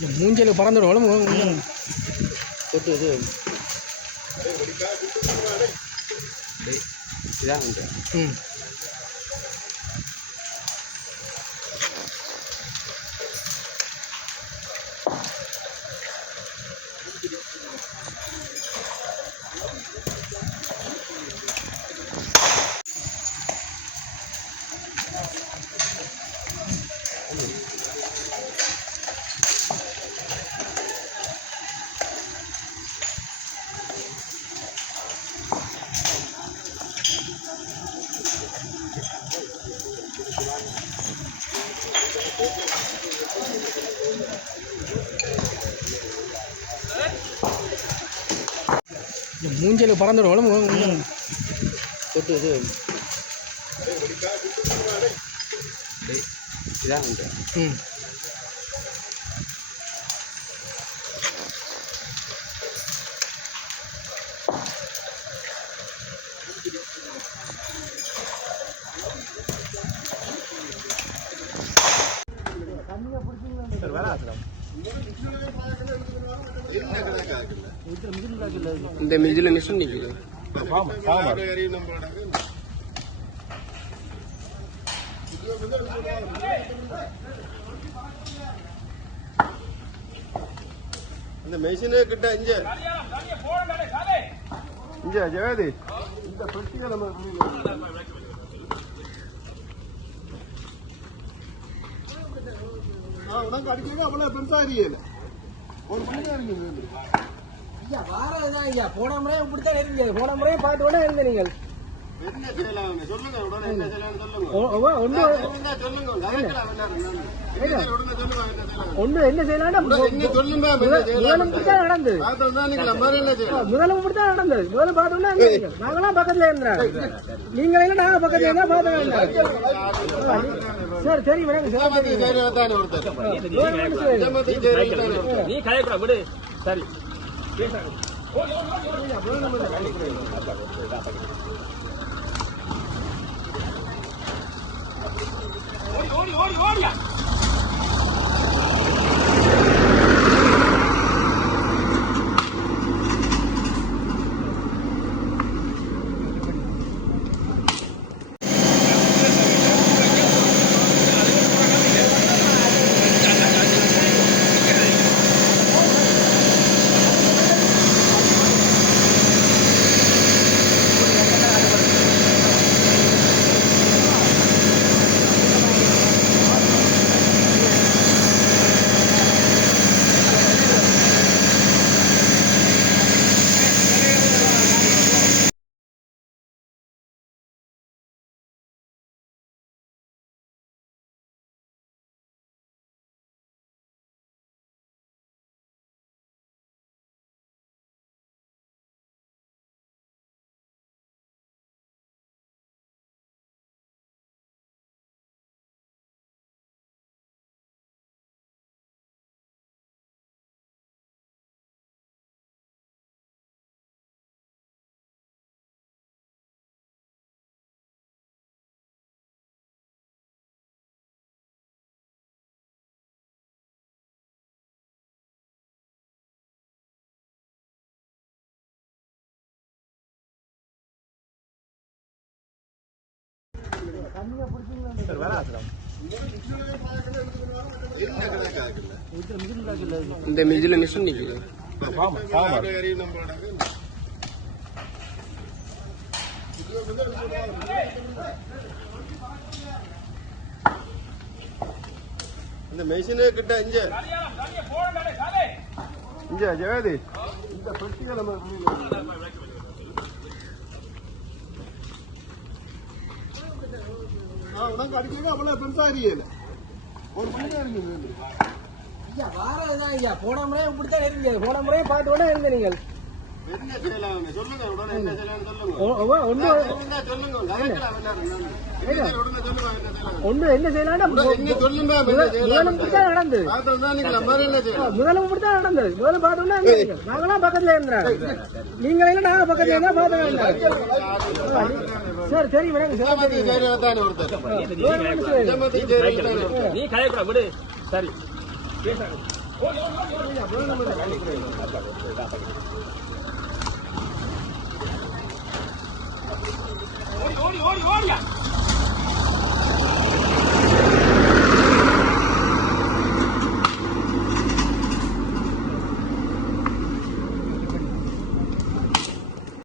மூஞ்சல் பறந்துடும் கொட்டு இது இதான் ம் மூஞ்சல் பறந்துடும் கொட்டு இது இதான் ம் இந்த மிஜில் மிஷின் நிற்குது இந்த மெஷினே கிட்ட இங்க ஜெகதி இந்த பெட்டியை நம்ம உனக்கு அடிக்கடி அவ்வளவு பெருசா அறியல ஒரு மணியா இருக்குது ஐயா வாரதுதான் ஐயா போன முறையும் இப்படித்தான் இருந்தீங்க போன முறையும் பார்த்து கூட இருந்த நீங்கள் என்ன செய்யலாம் சொல்லுங்க உடனே என்ன செய்யலாம் சொல்லுங்க ஒண்ணு என்ன செய்யலாம் நடந்தது முதலும் இப்படித்தான் நடந்தது முதல்ல பார்த்தோம்னா நாங்களாம் பக்கத்துல இருந்தாங்க நீங்க இல்ல நாங்க பக்கத்துல இருந்தா பாத்துக்கலாம் சரி சரி நீ கலைக்கூட விடு சரி ஓடி ஓடி ஓடியா இந்த மிஜில் மிஷின் நிற்குது இந்த மெஷினே கிட்ட இங்க ஜெகதி இந்த பெட்டியை நம்ம உனக்கு அடிக்கடி அவ்வளவு பெருசா அறியல ஒரு மணியா இருக்குது ஐயா வாரதுதான் ஐயா போன முறையும் இப்படித்தான் இருந்தீங்க போன முறையும் பார்த்து கூட இருந்த நீங்கள் என்ன செய்யலாம் சொல்லுங்க உடனே என்ன செய்யலாம் சொல்லுங்க ஒண்ணு என்ன செய்யலாம் முதலும் இப்படித்தான் நடந்தது முதலும் இப்படித்தான் நடந்தது முதல்ல பார்த்தோம்னா நாங்களாம் பக்கத்துல இருந்தாங்க நீங்க இல்ல நாங்க பக்கத்துல இருந்தா பாத்துக்கலாம் சரி சரி நீ கலைக்கூட விடு சரி